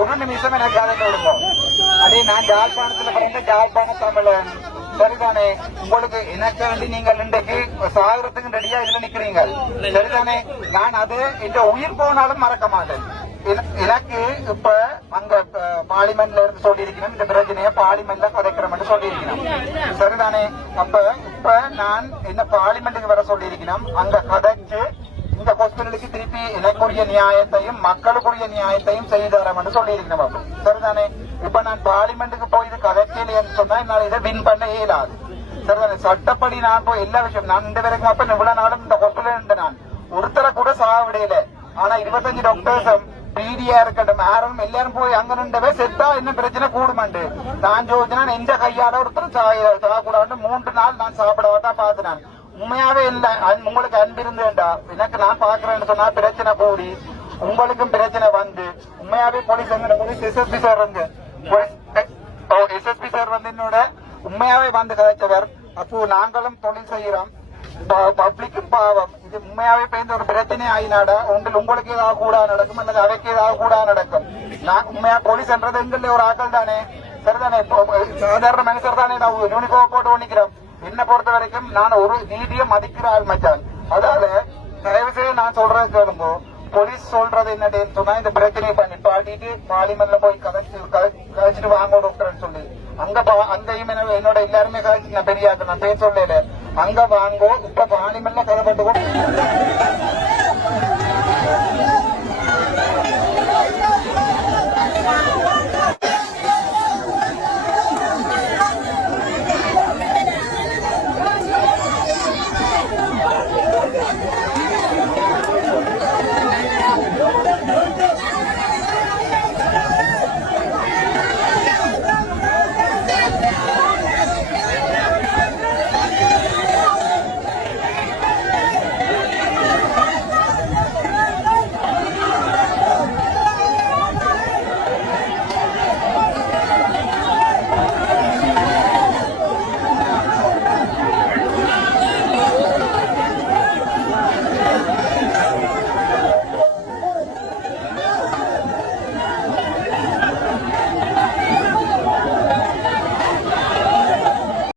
ஒரு நிமிஷம் எனக்கு அதை விடுங்க. அதே நான் ஜாழ்ப்பாணத்துல பிறந்த ஜாழ்ப்பாண தமிழன். சரிதானே? உங்களுக்கு எனக்கு வேண்டி நீங்கள் இன்றைக்கு சாகரத்துக்கு ரெடியா இதுல நிக்கிறீங்க. சரிதானே? நான் அது இந்த உயிர் போனாலும் மறக்க மாட்டேன். எனக்கு இப்ப அங்க பார்லிமெண்ட்ல இருந்து சொல்லி இருக்கணும், இந்த பிரச்சனைய பார்லிமெண்ட்ல கதைக்கிறோம் சொல்லி இருக்கணும். சரிதானே? அப்ப இப்ப நான் என்ன பார்லிமெண்ட்டுக்கு வர சொல்லி இருக்கணும், அங்க கதைச்சு இந்த ஹாஸ்பிட்டலுக்கு திருப்பி எனக்குரிய நியாயத்தையும் மக்களுக்குரிய நியாயத்தையும் செய்து தரேன் சொல்லி இருக்கணும். சரிதானே? இப்ப நான் பார்லிமெண்ட்டுக்கு போய் இது கதைக்கலைன்னு சொன்னா என்னால இதை வின் பண்ண இயலாது. சரிதானே? சட்டப்படி நான் போய் எல்லா விஷயம் நான் இந்த வரைக்கும் அப்ப இவ்வளவு நாளும் இந்த ஹாஸ்பிட்டல் இருந்து நான் ஒருத்தரை கூட சாவிடையில. ஆனா 25 டாக்டர்ஸும் பீடியா இருக்கட்டும் யாரும் எல்லாரும் போய் அங்க நின்றவே செத்தா என்ன பிரச்சனை கூடுமாண்டு நான் யோசினா எந்த கையால ஒருத்தர் சாகக்கூடாது. 3 நாள் நான் சாப்பிடவாதான் பாத்துனான். உண்மையாவே இல்ல உங்களுக்கு அன்பு இருந்தேன்டா எனக்கு நான் பாக்குறேன்னு சொன்னா பிரச்சனை கூடி உங்களுக்கும் பிரச்சனை வந்து உண்மையாவே போலீஸ் போலீஸ் எஸ்எஸ்பி சார் வந்து எஸ்எஸ்பி சார் வந்து என்னோட உண்மையாவே வந்து கதைச்சவர். அப்போ நாங்களும் தொழில் செய்யறோம், பப்ளிக்கும் பாவம். இது உண்மையாவே பேர்ந்த ஒரு பிரச்சனை ஆயினாடா உங்களுக்கு ஏதாவது கூட நடக்கும் அல்லது அவைக்கு ஏதாவது கூட நடக்கும். நான் உண்மையா போலீஸ்ன்றது எங்கள்ல ஒரு ஆக்கள் தானே. சரிதானே? சாதாரண மனுஷர் தானே. நான் யூனிஃபார்ம் போட்டு ஒண்ணிக்கிறோம். என்ன பொறுத்த வரைக்கும் நான் ஒரு நீதியை மதிக்கிற ஆள் மச்சான். அதால தயவு செய்து நான் சொல்றது கேளுங்க. போலீஸ் சொல்றது என்னன்னு சொன்னா இந்த பிரச்சனையை பண்ணி பாட்டிட்டு பார்லிமெண்ட்ல போய் கதைச்சிட்டு வாங்க டாக்டர்னு சொல்லி அங்கேயும் என்னோட எல்லாருமே கதைச்சு நான் பெரியாக்கு நான் பேச சொல்லல. அங்க வாங்கோ இப்ப பார்லிமெண்ட்ல கதைப்பட்டு